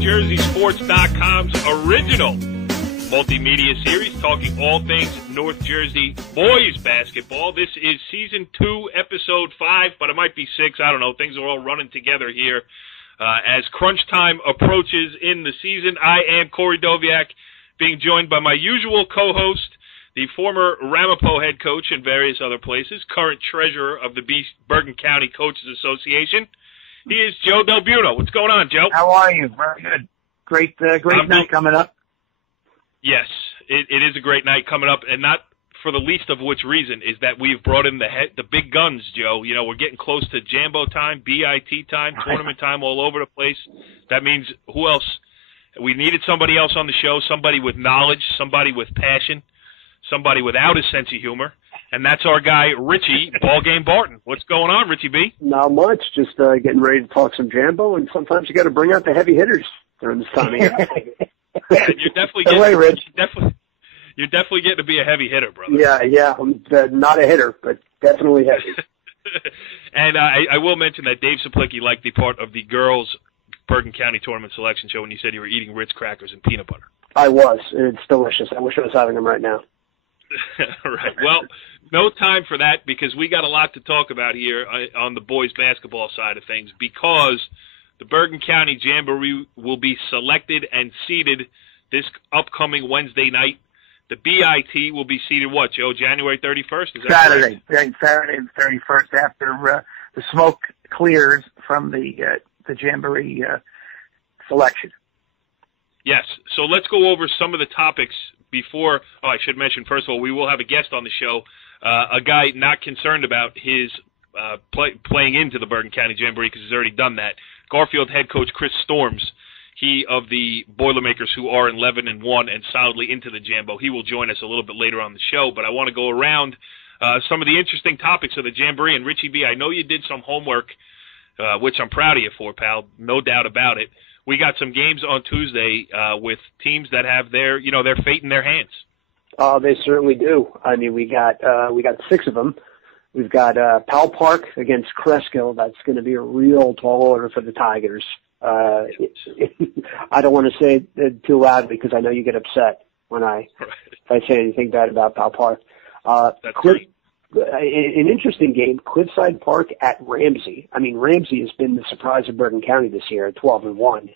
NorthJerseySports.com's original multimedia series talking all things North Jersey boys basketball. This is Season 2, Episode 5, but it might be 6. I don't know. Things are all running together here. As crunch time approaches in the season, I am Corey Doviak, being joined by my usual co-host, the former Ramapo head coach in various other places, current treasurer of the Bergen County Coaches Association. He is Joe DelBuono. What's going on, Joe? How are you? Very good. Great night coming up. Yes, it is a great night coming up, and not for the least of which reason is that we've brought in the big guns, Joe. You know, we're getting close to Jambo time, B.I.T time, tournament time all over the place. That means who else? We needed somebody else on the show, somebody with knowledge, somebody with passion, somebody without a sense of humor, and that's our guy, Richie Ballgame Barton. What's going on, Richie B? Not much, just getting ready to talk some Jambo, and sometimes you got to bring out the heavy hitters during this time of year. You're definitely getting to be a heavy hitter, brother. Yeah, I'm not a hitter, but definitely heavy. And I will mention that Dave Saplicki liked the part of the girls' Bergen County Tournament Selection Show when you said you were eating Ritz crackers and peanut butter. I was, and it's delicious. I wish I was having them right now. Right. Well, no time for that because we got a lot to talk about here on the boys' basketball side of things because the Bergen County Jamboree will be selected and seeded this upcoming Wednesday night. The B.I.T will be seeded, what, Joe, January 31st? Is that Saturday. Saturday the 31st after the smoke clears from the Jamboree selection. Yes. So let's go over some of the topics before. Oh, I should mention, first of all, we will have a guest on the show, a guy not concerned about his playing into the Bergen County Jamboree because he's already done that. Garfield head coach Chris Storms, he of the Boilermakers who are 11-1 and solidly into the Jambo. He will join us a little bit later on the show, but I want to go around some of the interesting topics of the Jamboree. And Richie B, I know you did some homework, which I'm proud of you for, pal, no doubt about it. We got some games on Tuesday with teams that have their fate in their hands. They certainly do. I mean, we got 6 of them. We've got Powell Park against Cresskill. That's going to be a real tall order for the Tigers. I don't want to say it too loudly because I know you get upset when if I say anything bad about Powell Park. That's great. An interesting game, Cliffside Park at Ramsey. I mean, Ramsey has been the surprise of Bergen County this year at 12-1.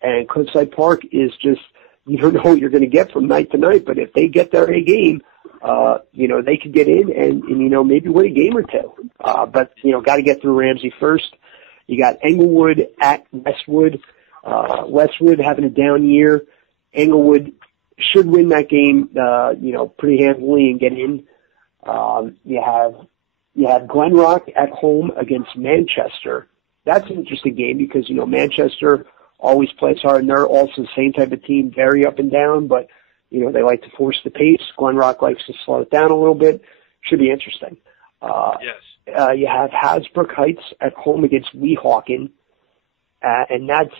And Cliffside Park is just, you don't know what you're going to get from night to night, but if they get their A game, they could get in and maybe win a game or two. But got to get through Ramsey first. You got Englewood at Westwood. Westwood having a down year. Englewood should win that game, pretty handily and get in. You have Glen Rock at home against Manchester. That's an interesting game because, Manchester always plays hard, and they're also the same type of team, very up and down, but, they like to force the pace. Glen Rock likes to slow it down a little bit. Should be interesting. Yes. You have Hasbrook Heights at home against Weehawken, and that's,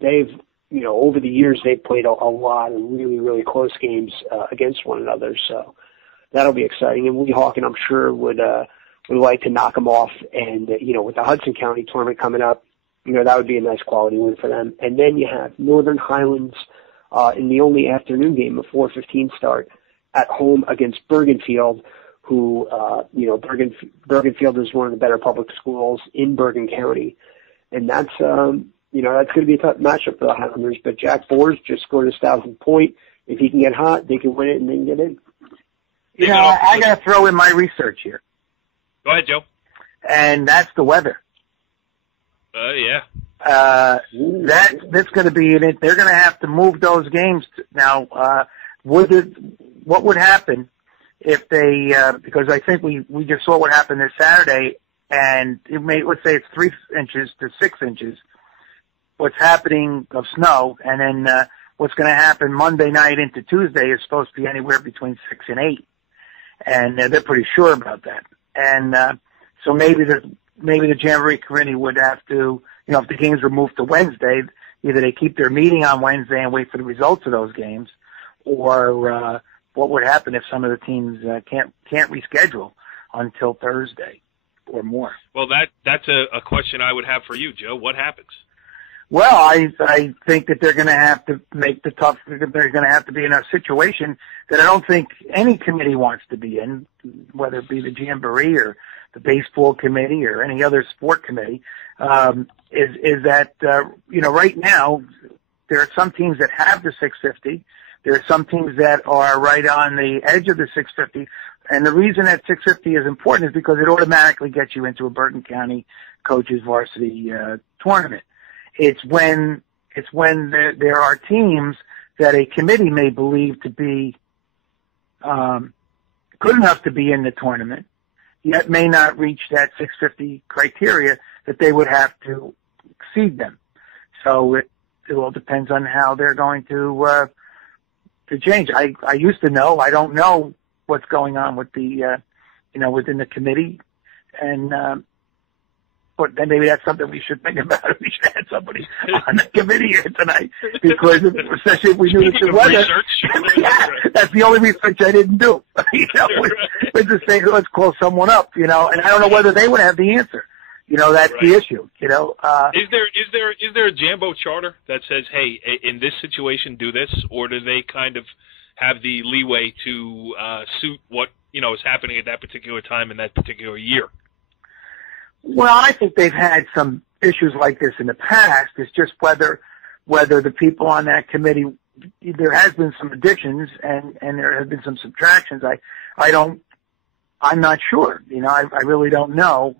they've, over the years, they've played a lot of really, really close games against one another, so that'll be exciting. And Weehawken, I'm sure, would like to knock them off. And, with the Hudson County tournament coming up, that would be a nice quality win for them. And then you have Northern Highlands in the only afternoon game, a 4:15 start, at home against Bergenfield, who, Bergenfield is one of the better public schools in Bergen County. And that's, that's going to be a tough matchup for the Highlanders. But Jack Bors just scored his 1,000th point. If he can get hot, they can win it and they can get in. I got to throw in my research here. Go ahead, Joe. And that's the weather. Yeah. That's going to be in it. They're going to have to move those games now. What would happen if they? Because I think we just saw what happened this Saturday, and let's say it's 3 inches to 6 inches. What's happening of snow, and then what's going to happen Monday night into Tuesday is supposed to be anywhere between 6 and 8. And they're pretty sure about that. And so maybe the Jamboree Committee would have to, if the games were moved to Wednesday, either they keep their meeting on Wednesday and wait for the results of those games, or what would happen if some of the teams can't reschedule until Thursday or more. Well, that's a question I would have for you, Joe. What happens? Well, I think that they're going to have to make the tough. They're going to have to be in a situation that I don't think any committee wants to be in, whether it be the Jamboree or the baseball committee or any other sport committee. Is that right now there are some teams that have the 650. There are some teams that are right on the edge of the 650. And the reason that 650 is important is because it automatically gets you into a Bergen County coaches varsity tournament. It's when there are teams that a committee may believe to be good enough to be in the tournament, yet may not reach that 650 criteria that they would have to exceed them. So it all depends on how they're going to change. I used to know. I don't know what's going on with the within the committee, and but then maybe that's something we should think about. We should have somebody on the committee here tonight, because especially if we knew the weather. Yeah, that's the only research I didn't do. We're just saying, let's call someone up, and I don't know whether they would have the answer. That's right. The issue. Is there a Jambo charter that says, hey, in this situation, do this, or do they kind of have the leeway to suit what is happening at that particular time in that particular year? Well, I think they've had some issues like this in the past. It's just whether the people on that committee, there has been some additions and there have been some subtractions. I'm not sure. I really don't know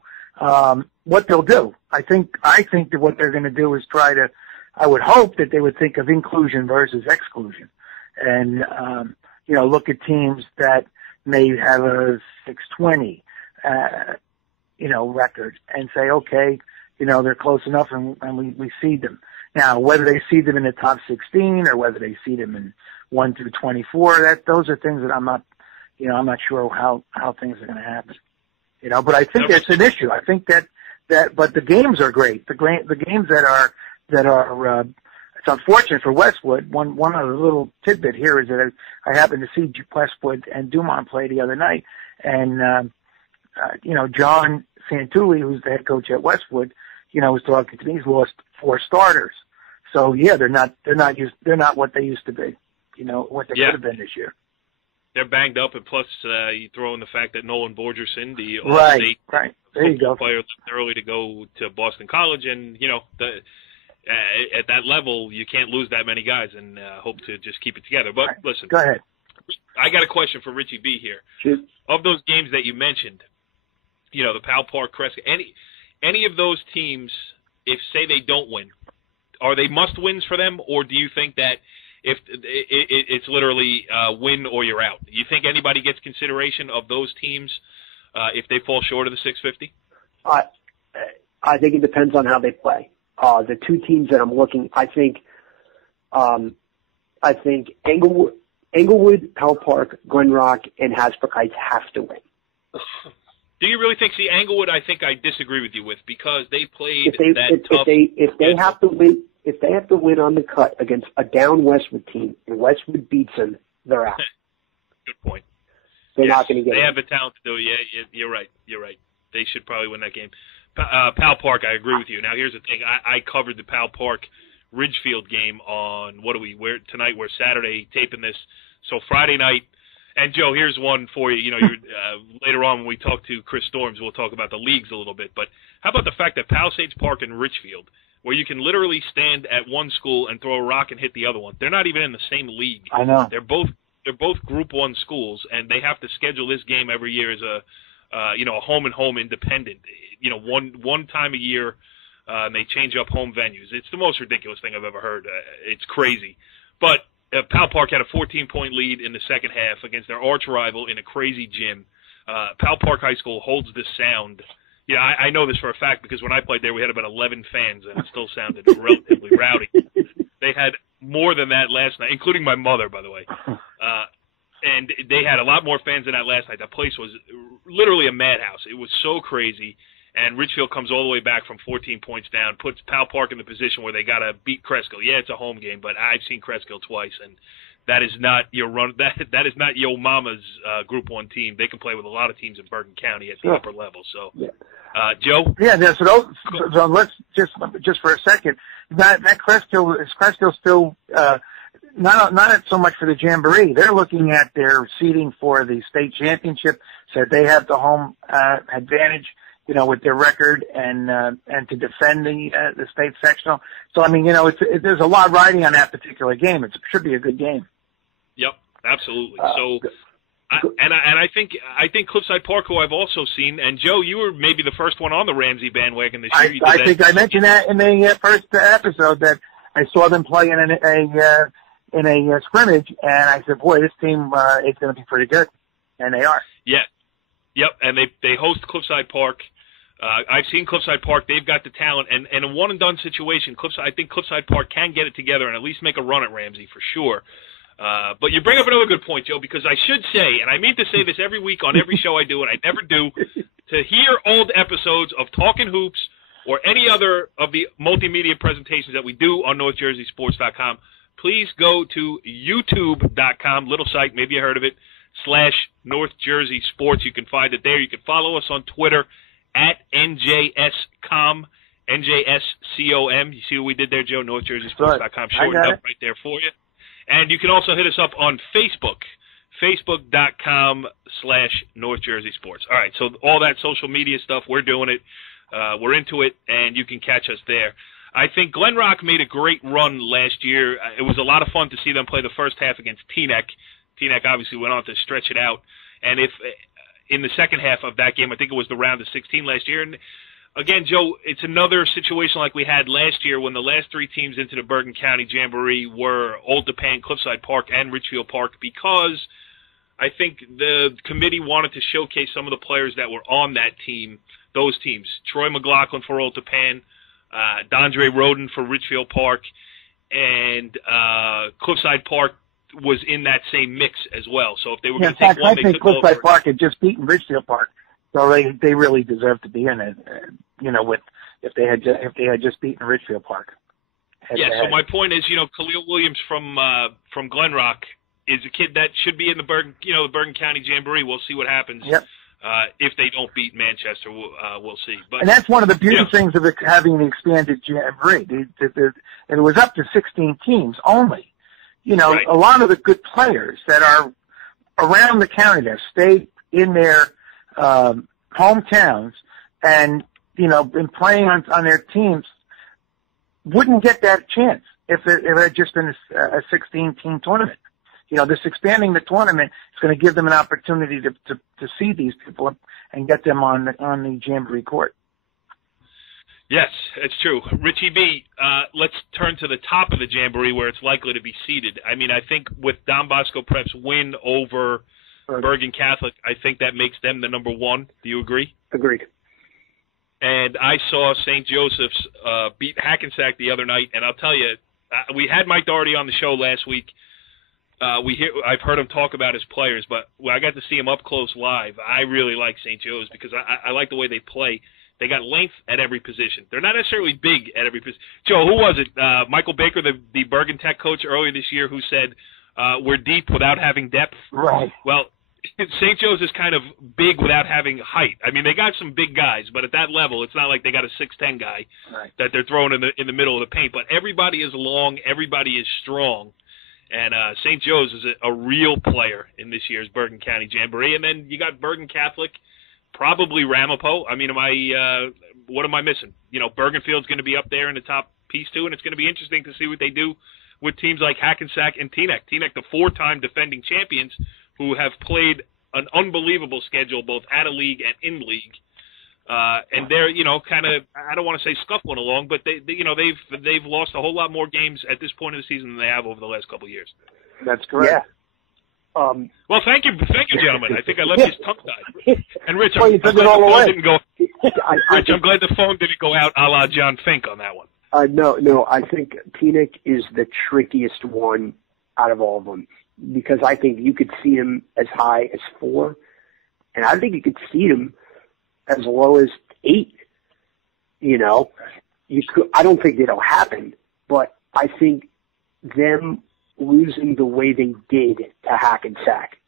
what they'll do. I think that what they're going to do is I would hope that they would think of inclusion versus exclusion, and look at teams that may have a 620. Record, and say, okay, they're close enough, and we seed them. Now, whether they seed them in the top 16 or whether they seed them in 1 through 24, those are things that I'm not sure how things are going to happen. But I think it's an issue. I think that, but the games are great. The games that are, it's unfortunate for Westwood. One other little tidbit here is that I happened to see Westwood and Dumont play the other night, and John Santulli, who's the head coach at Westwood, was talking to me. He's lost 4 starters. So yeah, they're not what they used to be. What they could have been this year. They're banged up, and plus you throw in the fact that Nolan Borgerson, the All-State there you go. player, left early to go to Boston College, and at that level you can't lose that many guys, and hope to just keep it together. But listen, go ahead. I got a question for Richie B here. Shoot. Of those games that you mentioned, the Pal Park, Crescent, any of those teams, if say they don't win, are they must-wins for them, or do you think that if it's literally win or you're out? Do you think anybody gets consideration of those teams if they fall short of the 650? I think it depends on how they play. The 2 teams that I'm looking, I think Englewood, Pal Park, Glen Rock, and Hasbrook Heights have to win. Do you really think? See, Englewood, I think I disagree with you with, because they played tough. If they have to win on the cut against a down Westwood team, and Westwood beats them, they're out. Good point. They're not going to get. They have the talent to do it. Yeah, you're right. They should probably win that game. Pal Park, I agree with you. Now, here's the thing. I covered the Pal Park Ridgefield game on tonight. We're Saturday taping this, so Friday night. And Joe, here's one for you. Later on when we talk to Chris Storms, we'll talk about the leagues a little bit. But how about the fact that Palisades Park and Richfield, where you can literally stand at one school and throw a rock and hit the other one, they're not even in the same league. I know. They're both Group 1 schools, and they have to schedule this game every year as a home and home independent. One time a year, and they change up home venues. It's the most ridiculous thing I've ever heard. It's crazy, but. Pal Park had a 14-point lead in the second half against their arch rival in a crazy gym. Pal Park High School holds the sound. I know this for a fact because when I played there, we had about 11 fans, and it still sounded relatively rowdy. They had more than that last night, including my mother, by the way. And they had a lot more fans than that last night. That place was literally a madhouse. It was so crazy. And Richfield comes all the way back from 14 points down, puts Pal Park in the position where they got to beat Cresskill. Yeah, it's a home game, but I've seen Cresskill twice, and that is not your run. That is not Yo Mama's Group 1 team. They can play with a lot of teams in Bergen County at the upper level. So, yeah. Joe? Yeah, so let's just for a second. That Cresthill still not so much for the Jamboree. They're looking at their seeding for the state championship, so they have the home advantage, with their record and to defend the state sectional. So I mean, there's a lot riding on that particular game. It should be a good game. Yep, absolutely. I think Cliffside Park, who I've also seen, and Joe, you were maybe the first one on the Ramsey bandwagon this year. I think I mentioned that in the first episode that I saw them play in a scrimmage, and I said, "Boy, this team is going to be pretty good," and they are. Yeah, yep, and they host Cliffside Park. I've seen Cliffside Park; they've got the talent, and in a one and done situation, I think Cliffside Park can get it together and at least make a run at Ramsey for sure. But you bring up another good point, Joe, because I should say, and I mean to say this every week on every show I do, and I never do, to hear old episodes of Talkin' Hoops or any other of the multimedia presentations that we do on NorthJerseySports.com, please go to YouTube.com, little site, maybe you heard of it, /NorthJerseySports. You can find it there. You can follow us on Twitter at NJSCom, NJSCOM. You see what we did there, Joe? NorthJerseySports.com. Shortened up right there for you. And you can also hit us up on Facebook, facebook.com/NorthJerseySports. All right, so all that social media stuff, we're doing it. We're into it, and you can catch us there. I think Glen Rock made a great run last year. It was a lot of fun to see them play the first half against Teaneck. Teaneck obviously went on to stretch it out. And if in the second half of that game, I think it was the round of 16 last year, and again, Joe, it's another situation like we had last year when the last three teams into the Bergen County Jamboree were Old Tappan, Cliffside Park, and Richfield Park, because I think the committee wanted to showcase some of the players that were on that team, those teams. Troy McLaughlin for Old Tappan, Dondre Roden for Richfield Park, and Cliffside Park was in that same mix as well. So if they were going to take one, they took Cliffside over. Park had just beaten Richfield Park. So they really deserve to be in it, if they had just beaten Richfield Park. Yeah. So my point is, Khalil Williams from Glen Rock is a kid that should be in the Bergen County Jamboree. We'll see what happens. Yep. If they don't beat Manchester, we'll see. But and that's one of the beautiful things of having the expanded Jamboree. It was up to 16 teams only. Right. A lot of the good players that are around the county that stayed in their hometowns and, been playing on their teams wouldn't get that chance if it had just been a 16-team tournament. This expanding the tournament is going to give them an opportunity to see these people and get them on the Jamboree court. Yes, it's true. Richie B., let's turn to the top of the Jamboree where it's likely to be seeded. I mean, I think with Don Bosco Prep's win over Bergen Catholic, I think that makes them the number one. Do you agree? Agreed. And I saw St. Joseph's beat Hackensack the other night, and I'll tell you, we had Mike Doherty on the show last week. I've heard him talk about his players, but when I got to see him up close live, I really like St. Joe's because I like the way they play. They got length at every position. They're not necessarily big at every position. Joe, who was it? Michael Baker, the Bergen Tech coach earlier this year, who said, we're deep without having depth. Right. Well, St. Joe's is kind of big without having height. I mean, they got some big guys, but at that level, it's not like they got a 6'10" guy that they're throwing in the middle of the paint. But everybody is long. Everybody is strong. And St. Joe's is a real player in this year's Bergen County Jamboree. And then you got Bergen Catholic, probably Ramapo. I mean, what am I missing? Bergenfield's going to be up there in the top piece too, and it's going to be interesting to see what they do with teams like Hackensack and Teaneck. Teaneck, the 4-time defending champions, who have played an unbelievable schedule both at a league and in league. And they're, kind of, I don't want to say scuffling along, but they've lost a whole lot more games at this point of the season than they have over the last couple of years. That's correct. Yeah. Well, thank you, gentlemen. I think I left his tongue-tied. And Rich, I'm glad the phone didn't go out a la John Fink on that one. No, I think Teaneck is the trickiest one out of all of them because I think you could see him as high as 4, and I think you could see him as low as 8. I don't think it'll happen, but I think them losing the way they did to Hackensack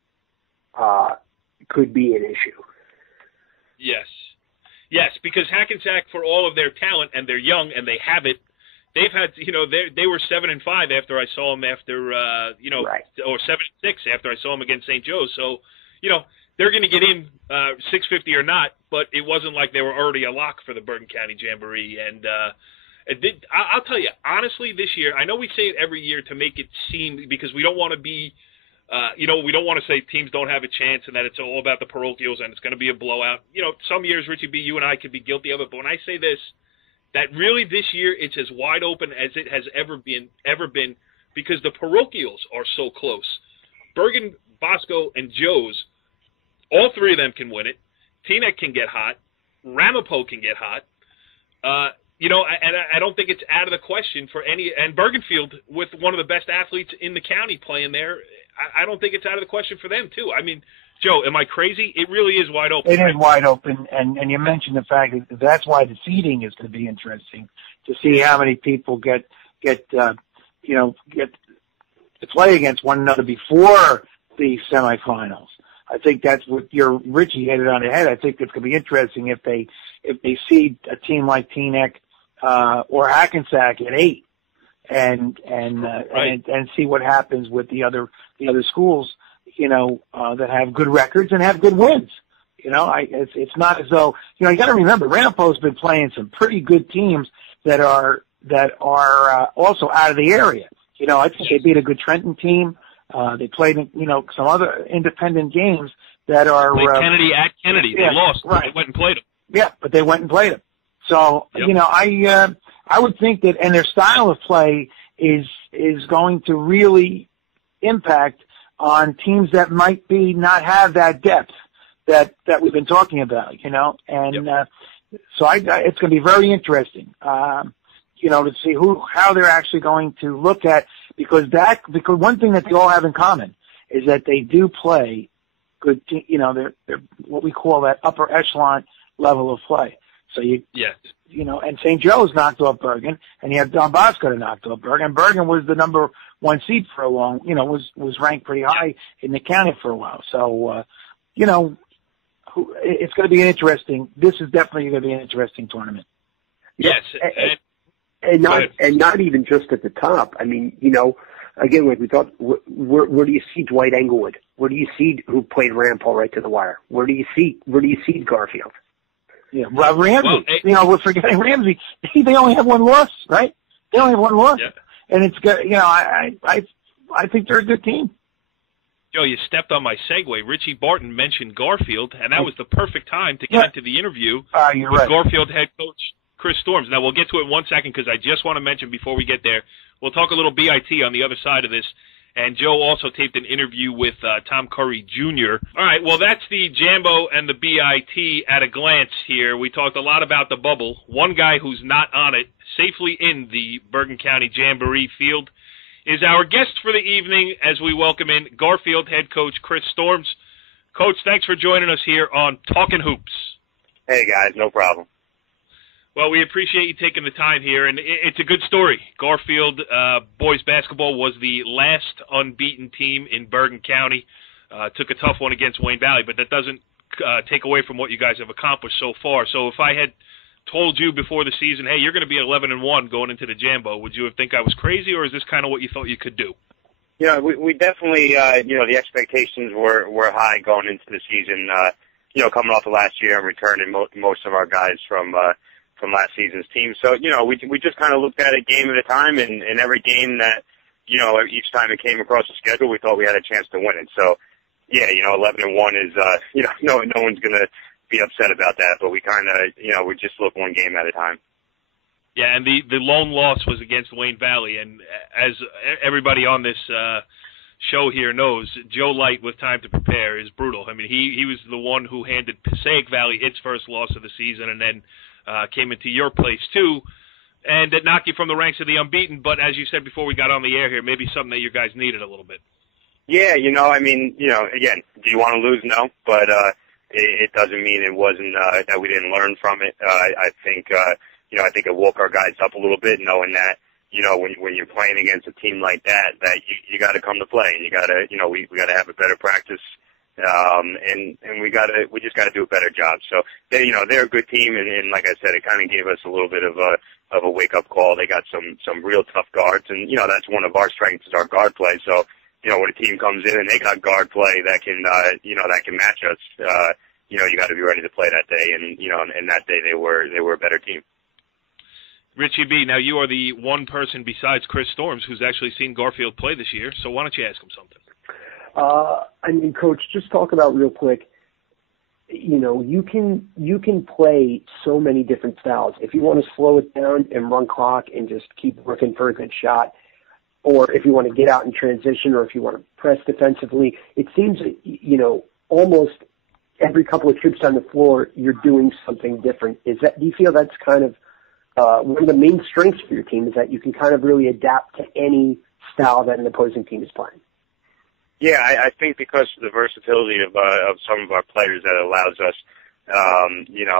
could be an issue. Yes. Yes, because Hackensack, for all of their talent, and they're young and they have it, they've had, they were 7-5 after I saw them after, Right. or 7-6 after I saw them against St. Joe's. So, they're going to get in 650 or not, but it wasn't like they were already a lock for the Bergen County Jamboree. And I'll tell you, honestly, this year, I know we say it every year to make it seem, because we don't want to be, we don't want to say teams don't have a chance and that it's all about the parochials and it's going to be a blowout. Some years, Richie B, you and I could be guilty of it, but when I say this, that really this year it's as wide open as it has ever been, because the parochials are so close. Bergen, Bosco, and Joe's, all three of them can win it. Teaneck can get hot. Ramapo can get hot. And I don't think it's out of the question for any. And Bergenfield, with one of the best athletes in the county playing there, I don't think it's out of the question for them too. I mean, Joe, am I crazy? It really is wide open. It is wide open, and you mentioned the fact that that's why the seeding is going to be interesting to see how many people get to play against one another before the semifinals. I think that's what Richie hit it on the head. I think it's going to be interesting if they seed a team like Teaneck or Hackensack at 8, and see what happens with the other schools, that have good records and have good wins. It's not as though, you got to remember, Ramapo's been playing some pretty good teams that are also out of the area. I think they beat a good Trenton team. They played, some other independent games that are Kennedy at Kennedy. They lost. Right. They went and played them. Yeah, but they went and played them. So I would think that, and their style of play is going to really impact on teams that might not have that depth that we've been talking about. So it's going to be very interesting. To see how they're actually going to look at, because one thing that they all have in common is that they do play good. They're what we call that upper echelon level of play. So and St. Joe's knocked off Bergen, and you have Don Bosco to knock off Bergen. And Bergen was the number 1 seed for a long, was ranked pretty high in the county for a while. So, it's going to be this is definitely going to be an interesting tournament. Yes. And not even just at the top. I mean, again, like we thought, where do you see Dwight Englewood? Where do you see who played Ramapo right to the wire? Where do you see Garfield? Yeah, Ramsey. We're forgetting Ramsey. They only have one loss, right? They only have one loss, and it's good. I think they're a good team. Joe, you stepped on my segue. Richie Barton mentioned Garfield, and that was the perfect time to get into the interview with Garfield head coach Chris Storms. Now, we'll get to it in 1 second because I just want to mention before we get there, we'll talk a little B.I.T. on the other side of this. And Joe also taped an interview with Tom Curry Jr. All right, well, that's the Jambo and the B.I.T. at a glance here. We talked a lot about the bubble. One guy who's not on it, safely in the Bergen County Jamboree field, is our guest for the evening as we welcome in Garfield head coach Chris Storms. Coach, thanks for joining us here on Talkin' Hoops. Hey, guys, no problem. Well, we appreciate you taking the time here, and it's a good story. Garfield boys basketball was the last unbeaten team in Bergen County. Took a tough one against Wayne Valley, but that doesn't take away from what you guys have accomplished so far. So if I had told you before the season, hey, you're going to be 11-1 going into the Jambo, would you have think I was crazy, or is this kind of what you thought you could do? Yeah, we definitely, the expectations were high going into the season. Coming off of last year and returning most of our guys from last season's team. So, we just kind of looked at it game at a time, and every game that, each time it came across the schedule, we thought we had a chance to win it. So, 11-1 is, no one's going to be upset about that, but we kind of, we just look one game at a time. Yeah, and the lone loss was against Wayne Valley, and as everybody on this show here knows, Joe Light with time to prepare is brutal. I mean, he was the one who handed Passaic Valley its first loss of the season, and then came into your place too, and it knocked you from the ranks of the unbeaten. But as you said before we got on the air here, maybe something that you guys needed a little bit. Yeah, again, do you want to lose? No, but it doesn't mean it wasn't that we didn't learn from it. I think I think it woke our guys up a little bit, knowing that when you're playing against a team like that you got to come to play, and you got to we got to have a better practice And we just gotta do a better job. So they're a good team, and like I said, it kind of gave us a little bit of a wake up call. They got some real tough guards, and that's one of our strengths is our guard play. So when a team comes in and they got guard play that can match us, you got to be ready to play that day, and that day they were a better team. Richie B, now you are the one person besides Chris Storms who's actually seen Garfield play this year, so why don't you ask him something? Coach, just talk about real quick, you can play so many different styles. If you want to slow it down and run clock and just keep working for a good shot, or if you want to get out in transition, or if you want to press defensively, it seems, almost every couple of trips down the floor, you're doing something different. Do you feel that's kind of one of the main strengths for your team, is that you can kind of really adapt to any style that an opposing team is playing? Yeah, I think because of the versatility of some of our players, that allows us,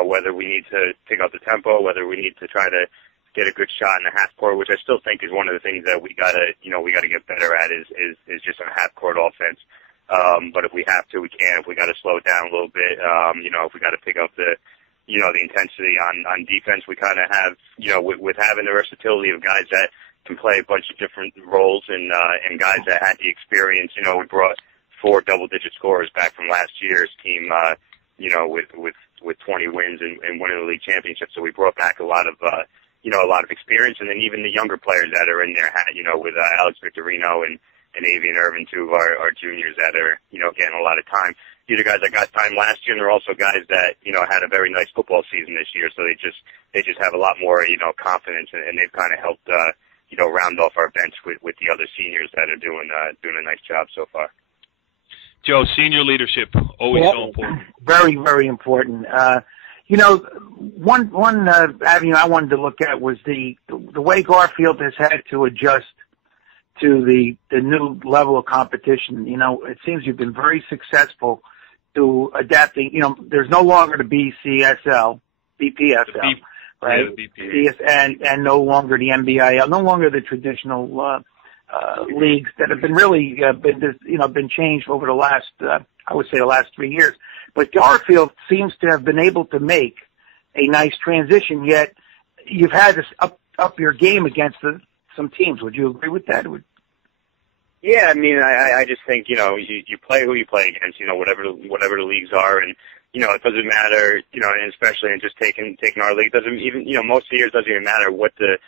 whether we need to pick up the tempo, whether we need to try to get a good shot in the half court, which I still think is one of the things that we gotta get better at is just a half court offense. But if we have to, we can. If we got to slow it down a little bit, if we got to pick up the intensity on defense, we kind of have, with having the versatility of guys that can play a bunch of different roles and guys that had the experience. We brought 4 double-digit scorers back from last year's team, with 20 wins and winning the league championship. So we brought back a lot of experience, and then even the younger players that are in there, with Alex Victorino and Avian Irvin, 2 of our juniors that are, getting a lot of time. These are guys that got time last year, and they're also guys that, had a very nice football season this year. So they just have a lot more, confidence, and they've kind of helped, round off our bench with the other seniors that are doing a nice job so far. Joe, senior leadership, always so important. Very, very important. One avenue I wanted to look at was the way Garfield has had to adjust to the new level of competition. It seems you've been very successful to adapting. There's no longer the BPSL, right? Yeah, and no longer the NBIL, no longer the traditional leagues that have been really been changed over the last I would say the last 3 years. But Garfield seems to have been able to make a nice transition. Yet you've had to up your game against some teams. Would you agree with that? Yeah, I mean, I just think you play who you play against. Whatever the leagues are, and it doesn't matter. And especially in just taking our league, doesn't even most of the years doesn't even matter what the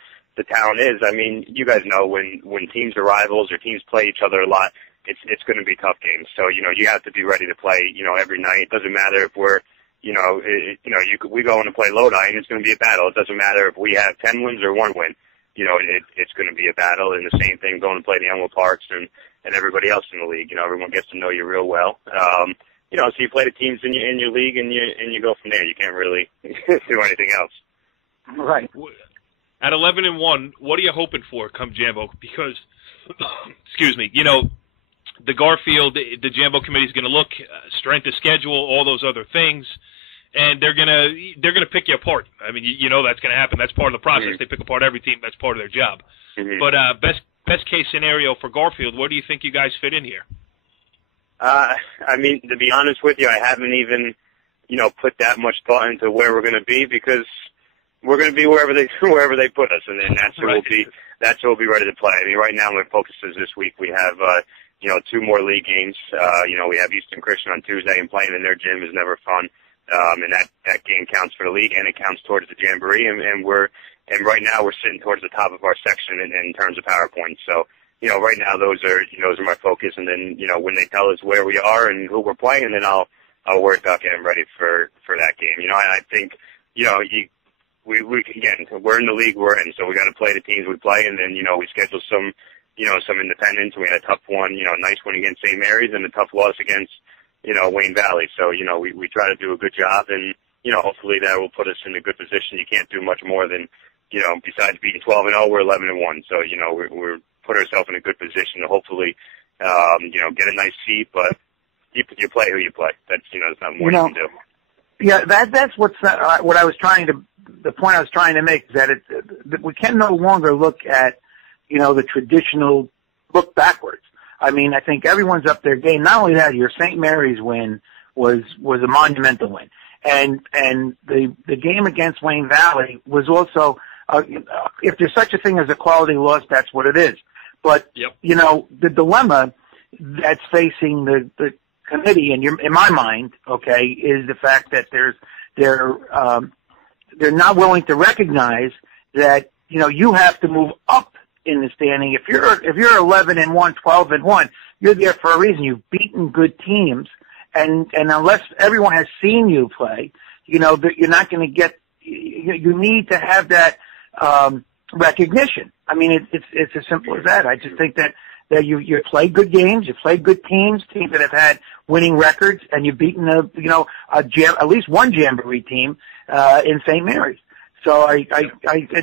talent is. I mean, you guys know when teams are rivals or teams play each other a lot, it's going to be tough games. So you have to be ready to play every night. It doesn't matter if we're we go in to play Lodi and it's going to be a battle. It doesn't matter if we have 10 wins or 1 win. It's going to be a battle, and the same thing going to play the Elmwood Parks and everybody else in the league. Everyone gets to know you real well. So you play the teams in your league, and you go from there. You can't really do anything else. Right. At 11-1, what are you hoping for come Jambo? Because, excuse me, the Garfield, the Jambo committee is going to look strength of schedule, all those other things, and they're gonna pick you apart. I mean, that's going to happen. That's part of the process. Mm-hmm. They pick apart every team. That's part of their job. Mm-hmm. But best case scenario for Garfield, where do you think you guys fit in here? I mean, to be honest with you, I haven't even put that much thought into where we're going to be, because we're going to be wherever they put us, and then that's where we'll be ready to play. I mean, right now my focus is this week. We have 2 more league games. We have Easton Christian on Tuesday, and playing in their gym is never fun. And that game counts for the league, and it counts towards the Jamboree, and right now we're sitting towards the top of our section in terms of PowerPoint. So, right now those are my focus, and then, when they tell us where we are and who we're playing, then I'll worry about getting ready for that game. I think, we're in the league we're in, so we got to play the teams we play, and then, we schedule some independents. We had a tough one, nice one against St. Mary's, and a tough loss against, Wayne Valley. So, we try to do a good job, and, hopefully that will put us in a good position. You can't do much more than, besides being 12-0, we're 11-1. So, we're put ourselves in a good position to hopefully, get a nice seat, but you play who you play. That's, there's not more you can do. Yeah, that's what I was trying to, the point I was trying to make is that we can no longer look at, the traditional look backwards. I mean, I think everyone's up their game. Not only that, your St. Mary's win was a monumental win. And the game against Wayne Valley was also, if there's such a thing as a quality loss, that's what it is. But, you know, the dilemma that's facing the committee, and in my mind, okay, is the fact that they're not willing to recognize that, you know, you have to move up in the standing. If you're 11-1, 12-1, you're there for a reason. You've beaten good teams, and unless everyone has seen you play, you know, you're not going to get. You need to have that recognition. I mean, it's as simple as that. I just think that you play good games, you play good teams that have had winning records, and you've beaten at least one Jamboree team in St. Mary's. So I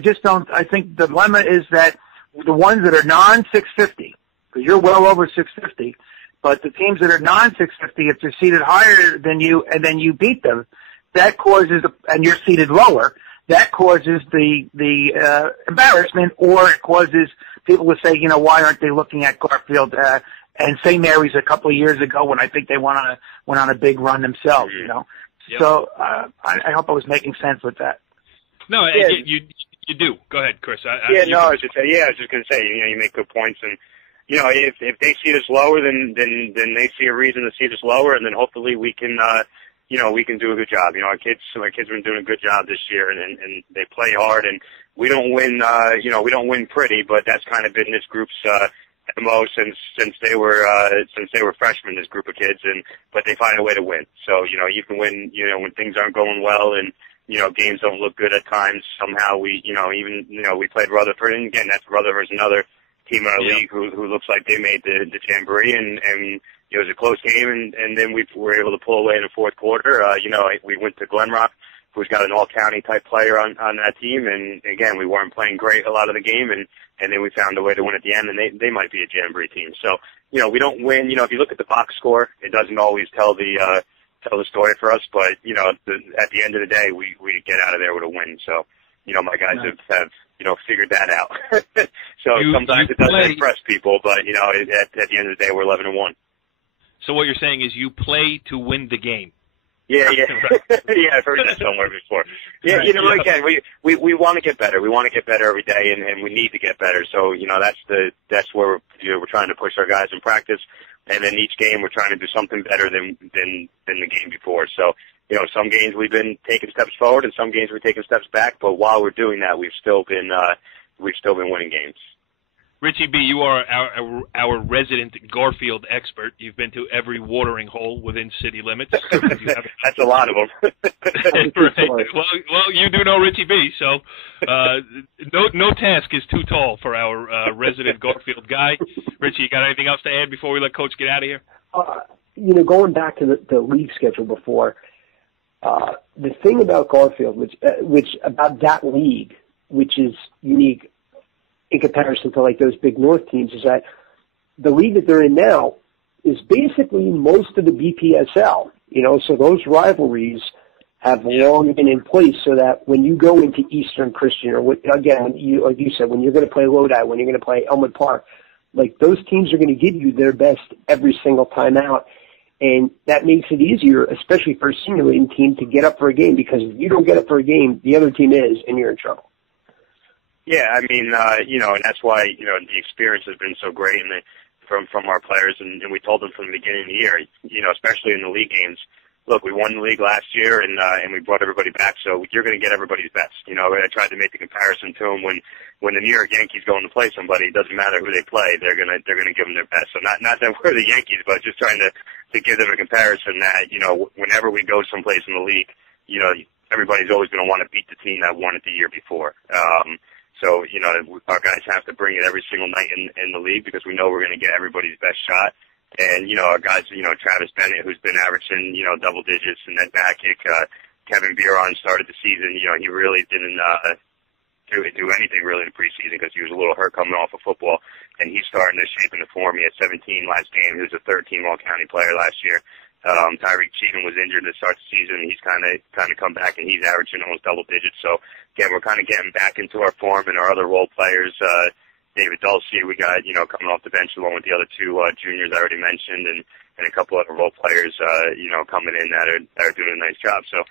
just don't. I think the dilemma is that the ones that are non-650, because you're well over 650, but the teams that are non-650, if they're seated higher than you and then you beat them, that causes, and you're seated lower, that causes the embarrassment, or it causes people to say, you know, why aren't they looking at Garfield and St. Mary's a couple of years ago when I think they went on a big run themselves, you know. Yep. So I hope I was making sense with that. No, yeah. You do. Go ahead, Chris. I was just going to say, you know, you make good points, and you know, if they see us lower, then they see a reason to see us lower, and then hopefully we can, you know, we can do a good job. You know, our kids have been doing a good job this year, and they play hard, and we don't win, you know, we don't win pretty, but that's kind of been this group's MO since they were freshmen. This group of kids, but they find a way to win. So you know, you can win, you know, when things aren't going well, and you know, games don't look good at times. Somehow we, you know, even, you know, we played Rutherford, and again, that's Rutherford's another team in our league who looks like they made the Jamboree, and it was a close game, and then we were able to pull away in the fourth quarter. You know, we went to Glenrock, who's got an all-county type player on that team, and again, we weren't playing great a lot of the game, and then we found a way to win at the end, and they might be a Jamboree team. So, you know, we don't win. You know, if you look at the box score, it doesn't always tell the story for us, but you know, at the end of the day, we get out of there with a win. So, you know, my guys have you know, figured that out. So sometimes it doesn't impress people, but you know, at the end of the day, we're 11-1. So what you're saying is you play to win the game. Yeah. Yeah, I've heard that somewhere before. Yeah, right. You know, again, we want to get better. We want to get better every day, and we need to get better. So, you know, that's where we're trying to push our guys in practice. And then each game we're trying to do something better than the game before. So, you know, some games we've been taking steps forward, and some games we're taking steps back. But while we're doing that, we've still been winning games. Richie B., you are our resident Garfield expert. You've been to every watering hole within city limits. That's a lot of them. Right. Well, you do know Richie B., so no task is too tall for our resident Garfield guy. Richie, you got anything else to add before we let Coach get out of here? You know, going back to the league schedule before, the thing about Garfield, which about that league, which is unique in comparison to like those big North teams, is that the league that they're in now is basically most of the BPSL. You know, so those rivalries have long been in place, so that when you go into Eastern Christian, or again, like you said, when you're going to play Lodi, when you're going to play Elmwood Park, like those teams are going to give you their best every single time out. And that makes it easier, especially for a senior leading team, to get up for a game, because if you don't get up for a game, the other team is, and you're in trouble. Yeah, I mean, you know, and that's why, you know, the experience has been so great from our players, and we told them from the beginning of the year, you know, especially in the league games. Look, we won the league last year, and we brought everybody back, so you're going to get everybody's best. You know, I tried to make the comparison to them when the New York Yankees go in to play somebody, it doesn't matter who they play, they're going to give them their best. So not that we're the Yankees, but just trying to give them a comparison that, you know, whenever we go someplace in the league, you know, everybody's always going to want to beat the team that won it the year before. So, you know, our guys have to bring it every single night in the league, because we know we're going to get everybody's best shot. And, you know, our guys, you know, Travis Bennett, who's been averaging, you know, double digits in that back kick. Kevin Biron started the season. You know, he really didn't do anything really in the preseason, because he was a little hurt coming off of football. And he's starting to shape into form. He had 17 last game. He was a third-team All-County player last year. Tyreek Cheatham was injured to start the season. He's kind of come back, and he's averaging almost double digits. So again, we're kind of getting back into our form, and our other role players, David Dulcie. We got, coming off the bench along with the other two juniors I already mentioned, and a couple other role players, coming in that are doing a nice job. So,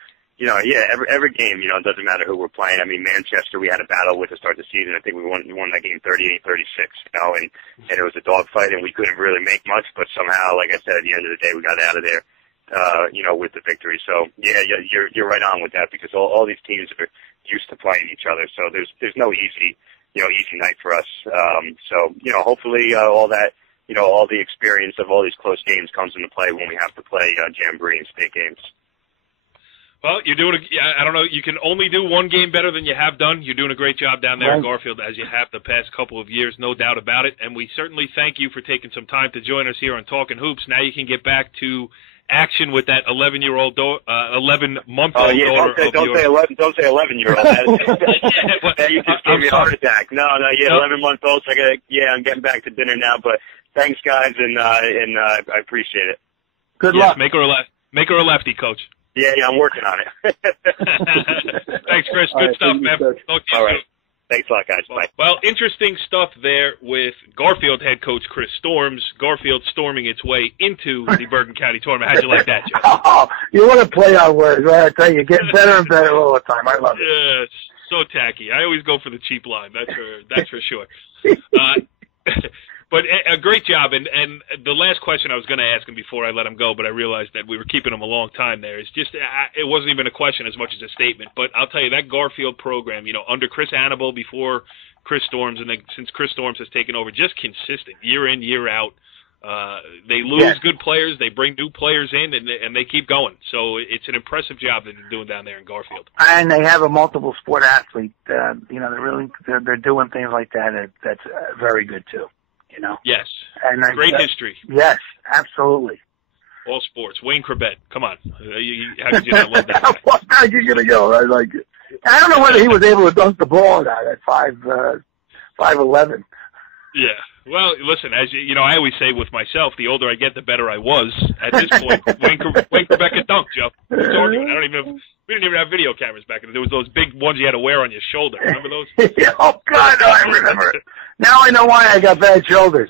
every game, it doesn't matter who we're playing. I mean, Manchester, we had a battle with to start the season. I think we won that game 38-36, and it was a dogfight, and we couldn't really make much, but somehow, like I said, at the end of the day, we got out of there, with the victory. So, you're right on with that, because all these teams are used to playing each other. So there's no easy night for us. So, hopefully, all that, all the experience of all these close games comes into play when we have to play Jamboree and state games. Well, you're doing I don't know, you can only do one game better than you have done. You're doing a great job down there in Garfield, as you have the past couple of years, no doubt about it. And we certainly thank you for taking some time to join us here on Talkin' Hoops. Now you can get back to action with that 11-month-old daughter. Oh yeah, don't say 11-year-old. You just gave me a heart attack. No, 11-month-old. So I'm getting back to dinner now. But thanks, guys, and I appreciate it. Good luck. Make her a lefty, Coach. Yeah, I'm working on it. Thanks, Chris. Good stuff, man. All right. Thanks a lot, guys. Bye. Well, interesting stuff there with Garfield head coach Chris Storms. Garfield storming its way into the Bergen County tournament. How'd you like that, Joe? Oh, you want to play on words, right? I tell you, getting better and better all the time. I love it. Yeah, it's so tacky. I always go for the cheap line. That's for sure. But a great job, and the last question I was going to ask him before I let him go, but I realized that we were keeping him a long time there. It's just it wasn't even a question as much as a statement. But I'll tell you, that Garfield program, under Chris Annable before Chris Storms, and then since Chris Storms has taken over, just consistent, year in, year out. They lose good players, they bring new players in, and they keep going. So it's an impressive job that they're doing down there in Garfield. And they have a multiple sport athlete. They're doing things like that. That's very good too. Yes. And great history. Yes, absolutely. All sports. Wayne Corbett. Come on. How could you not love that? How you gonna go? I don't know whether he was able to dunk the ball at 5'11". Yeah. Well, listen, as I always say with myself, the older I get, the better I was. At this point, Wayne Corbett could dunk, Joe. We didn't even have video cameras back then. There was those big ones you had to wear on your shoulder. Remember those? Oh, God, no, I remember it. Now I know why I got bad shoulders.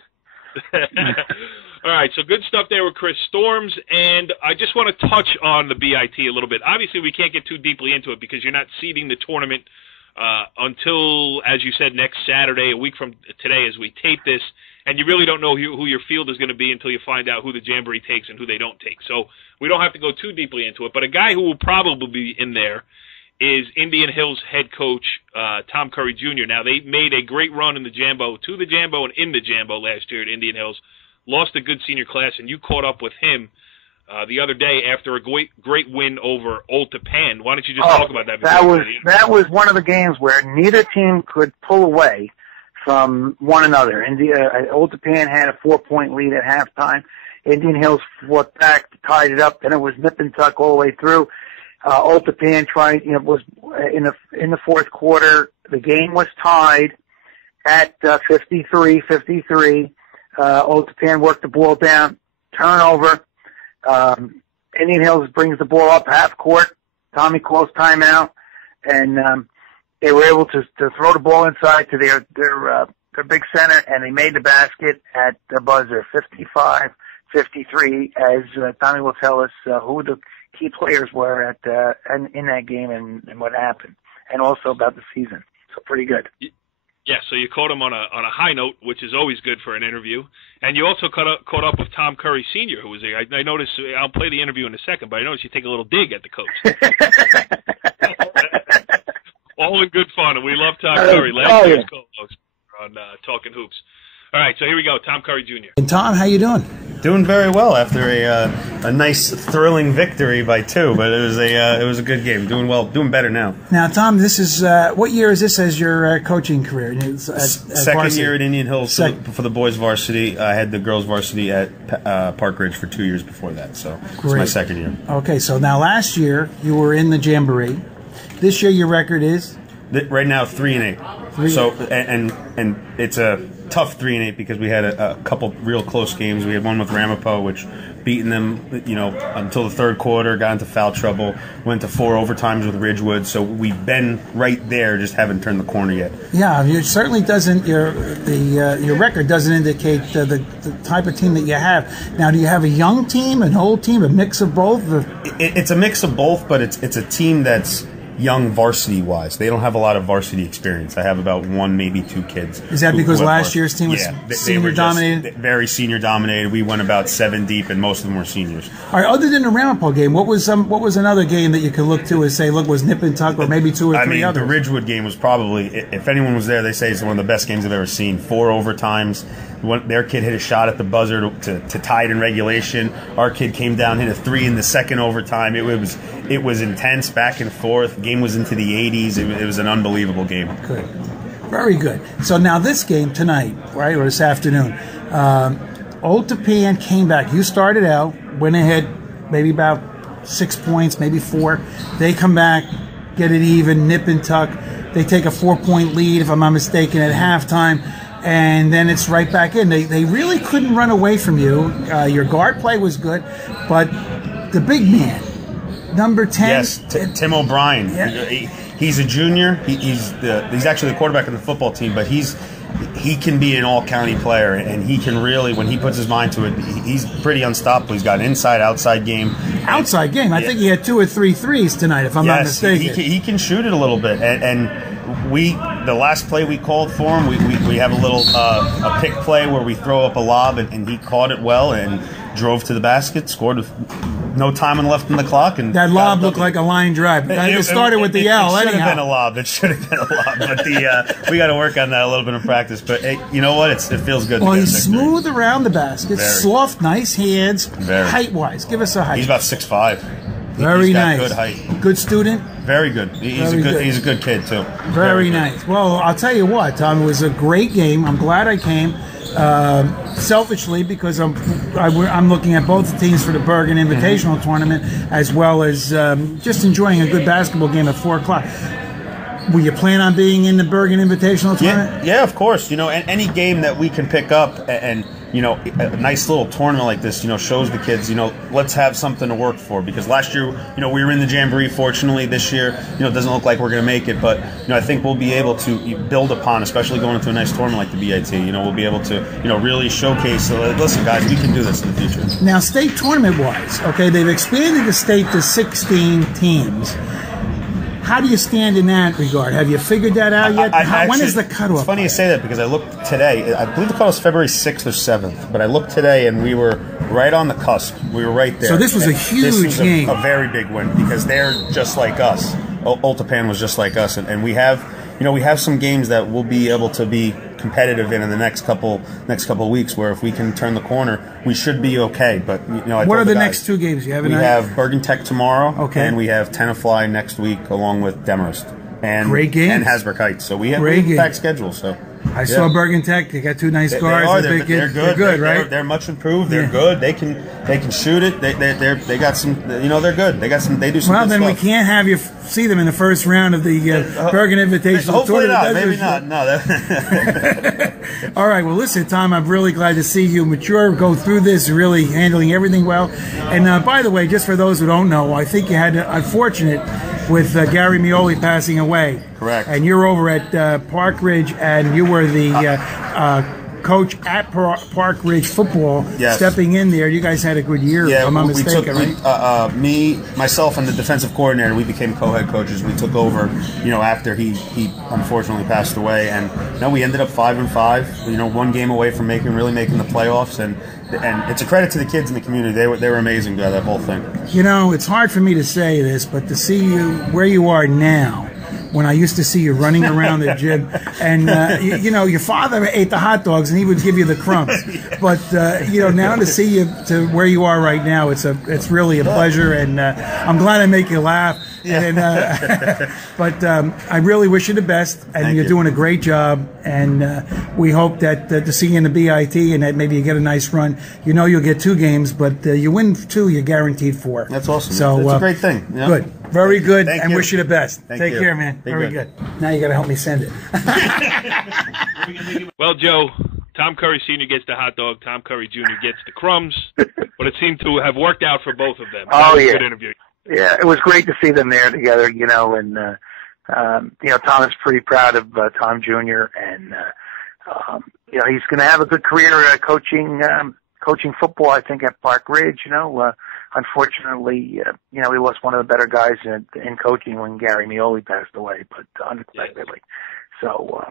All right, so good stuff there with Chris Storms, and I just want to touch on the B.I.T. a little bit. Obviously, we can't get too deeply into it because you're not seeding the tournament until, as you said, next Saturday, a week from today as we tape this, and you really don't know who your field is going to be until you find out who the Jamboree takes and who they don't take. So we don't have to go too deeply into it, but a guy who will probably be in there is Indian Hills head coach Tom Curry Jr. Now, they made a great run in the Jambo, to the Jambo and in the Jambo last year at Indian Hills, lost a good senior class, and you caught up with him the other day after a great win over Old Tapan. Why don't you just talk about that? That was one of the games where neither team could pull away from one another. Old Tapan had a 4-point lead at halftime. Indian Hills fought back, tied it up, and it was nip and tuck all the way through. Old Tapan was in the fourth quarter. The game was tied at 53-53. Old Tapan worked the ball down, turnover. Indian Hills brings the ball up half court. Tommy calls timeout, and they were able to throw the ball inside to their big center, and they made the basket at the buzzer, 55-53. As Tommy will tell us who the key players were in that game and what happened, and also about the season. So pretty good. Yeah, so you caught him on a high note, which is always good for an interview. And you also caught up with Tom Curry Sr., who was there. I noticed, I'll play the interview in a second, but I noticed you take a little dig at the coach. All in good fun, and we love Tom Curry. Last year's co-host on Talkin' Hoops. All right, so here we go, Tom Curry Jr. And Tom, how you doing? Doing very well after a nice, thrilling victory by 2, but it was a good game. Doing well, doing better now. Now, Tom, this is what year is this as your coaching career? Second year at Indian Hills for the boys varsity. I had the girls varsity at Park Ridge for 2 years before that, so it's my second year. Okay, so now last year you were in the Jamboree. This year your record is? Right now 3-8. So and it's a tough 3-8 because we had a couple real close games. We had one with Ramapo, which beating them, until the third quarter, got into foul trouble, went to 4 overtimes with Ridgewood. So we've been right there, just haven't turned the corner yet. Yeah, it certainly doesn't. Your record doesn't indicate the type of team that you have. Now, do you have a young team, an old team, a mix of both? It's a mix of both, but it's a team that's young varsity-wise. They don't have a lot of varsity experience. I have about 1, maybe 2 kids. Is that because last year's team was senior-dominated? Very senior-dominated. We went about 7 deep, and most of them were seniors. All right, other than the Ramapo game, what was another game that you could look to and say, look, was nip and tuck, or maybe 2 or 3 others? The Ridgewood game was probably, if anyone was there, they say it's one of the best games I've ever seen. 4 overtimes. Their kid hit a shot at the buzzer to tie it in regulation. Our kid came down, hit a 3 in the second overtime. It was intense, back and forth. The game was into the 80s. It was an unbelievable game. Good. Very good. So now this game tonight, right, or this afternoon, Old Tapan came back. You started out, went ahead maybe about 6 points, maybe 4. They come back, get it even, nip and tuck. They take a 4-point lead, if I'm not mistaken, at halftime. And then it's right back in. They really couldn't run away from you. Your guard play was good, but the big man, number 10. Yes, Tim O'Brien. Yeah. He's a junior. He's actually the quarterback of the football team, but he can be an all-county player, and he can really, when he puts his mind to it, he's pretty unstoppable. He's got an inside-outside game. Outside game. I think he had 2 or 3 threes tonight, if I'm not mistaken. He can shoot it a little bit, and the last play we called for him, we have a little a pick play where we throw up a lob, and he caught it well and drove to the basket, scored with no time left on the clock. And that lob looked like a line drive. It started with the L. It should have been a lob. It should have been a lob. But we got to work on that a little bit in practice. But hey, you know what? It feels good. Well, he's smooth around the basket, soft, nice hands. Very. Height-wise, give us a height. He's about 6'5". Very nice. Good height. Good student. Very good. He's a good kid too. Very nice. Well, I'll tell you what, Tom. It was a great game. I'm glad I came. Selfishly, because I'm looking at both the teams for the Bergen Invitational Tournament, as well as just enjoying a good basketball game at 4 o'clock. Will you plan on being in the Bergen Invitational Tournament? Yeah, of course. Any game that we can pick up and a nice little tournament like this, shows the kids, let's have something to work for. Because last year, we were in the Jamboree. Fortunately, this year, it doesn't look like we're going to make it. But, I think we'll be able to build upon, especially going into a nice tournament like the B.I.T. We'll be able to, really showcase, listen, guys, we can do this in the future. Now, state tournament-wise, okay, they've expanded the state to 16 teams. How do you stand in that regard? Have you figured that out yet? When is the cutoff? It's funny you say that because I looked today. I believe the cutoff was February 6th or 7th. But I looked today and we were right on the cusp. We were right there. So this was a huge game. A very big win because they're just like us. Old Tapan was just like us. And we have some games that we'll be able to be competitive in the next couple of weeks. Where if we can turn the corner, we should be okay. But what are the next 2 games you have? We have Bergen Tech tomorrow, okay, and we have Tenafly next week, along with Demarest and great games, and Hasbrook Heights. So we have a packed schedule. So I saw Bergen Tech. They got 2 nice guards. They're good. They're good, right? They're much improved. They're good. They can shoot it. They got some. They're good. They do some. Well, good then stuff. We can't have you see them in the first round of the Bergen Invitational Hopefully Tournament. Maybe not. No. All right. Well, listen, Tom. I'm really glad to see you mature, go through this, really handling everything well. And by the way, just for those who don't know, I think you had unfortunate with Gary Mioli passing away. Correct. And you're over at Park Ridge, and you were the coach at Park Ridge football, stepping in there. You guys had a good year, if I'm not mistaken, right? Me, myself, and the defensive coordinator, we became co-head coaches. We took over, after he unfortunately passed away, and we ended up 5-5. 1 game away from really making the playoffs, and it's a credit to the kids in the community. They were amazing throughout that whole thing. It's hard for me to say this, but to see you where you are now, when I used to see you running around the gym, and your father ate the hot dogs and he would give you the crumbs. But now to see you to where you are right now, it's really a pleasure, and I'm glad I make you laugh. Yeah. But I really wish you the best, and you're doing a great job. And we hope that to see you in the B.I.T. and that maybe you get a nice run. You'll get 2 games, but you win 2, you're guaranteed 4. That's awesome. So it's a great thing. Good, very good, and you. Wish you the best. Take care, man. Very good. Now you got to help me send it. Well, Joe, Tom Curry Sr. gets the hot dog, Tom Curry Jr. gets the crumbs, but it seemed to have worked out for both of them. Oh, yeah. Good interview. Yeah, it was great to see them there together, and, Tom is pretty proud of Tom Jr., and, he's going to have a good career coaching football, I think, at Park Ridge, Unfortunately, he lost one of the better guys in coaching when Gary Mioli passed away, but unexpectedly. Yes. So,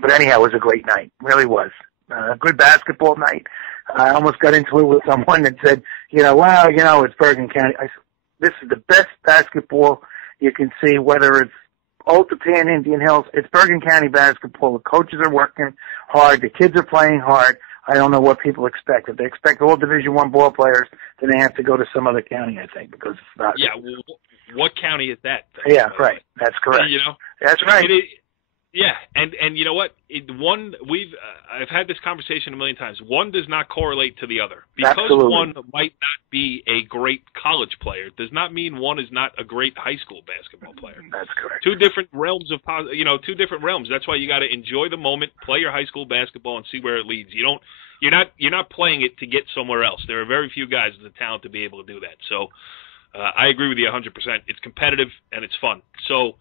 but anyhow, it was a great night. Really was. A good basketball night. I almost got into it with someone that said, it's Bergen County. I said, this is the best basketball you can see, whether it's Old Japan, Indian Hills. It's Bergen County basketball. The coaches are working hard. The kids are playing hard. I don't know what people expect. If they expect all Division I ball players, then they have to go to some other county, I think, because it's not. Yeah, what county is that? Yeah, right. That's correct. That's right. Yeah, and you know what? I've had this conversation a million times. One does not correlate to the other. Because Absolutely. One might not be a great college player does not mean one is not a great high school basketball player. That's correct. Two different realms. That's why you got to enjoy the moment, play your high school basketball, and see where it leads. You're not playing it to get somewhere else. There are very few guys with the talent to be able to do that. So I agree with you 100%. It's competitive and it's fun. So.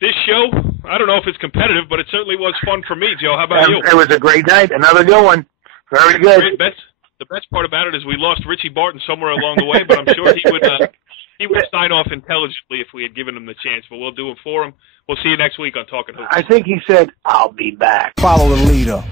This show, I don't know if it's competitive, but it certainly was fun for me, Joe. How about you? It was a great night. Another good one. Very good. The best part about it is we lost Richie Barton somewhere along the way, but I'm sure he would sign off intelligently if we had given him the chance. But we'll do it for him. We'll see you next week on Talkin' Hoops. I think he said, "I'll be back." Follow the leader.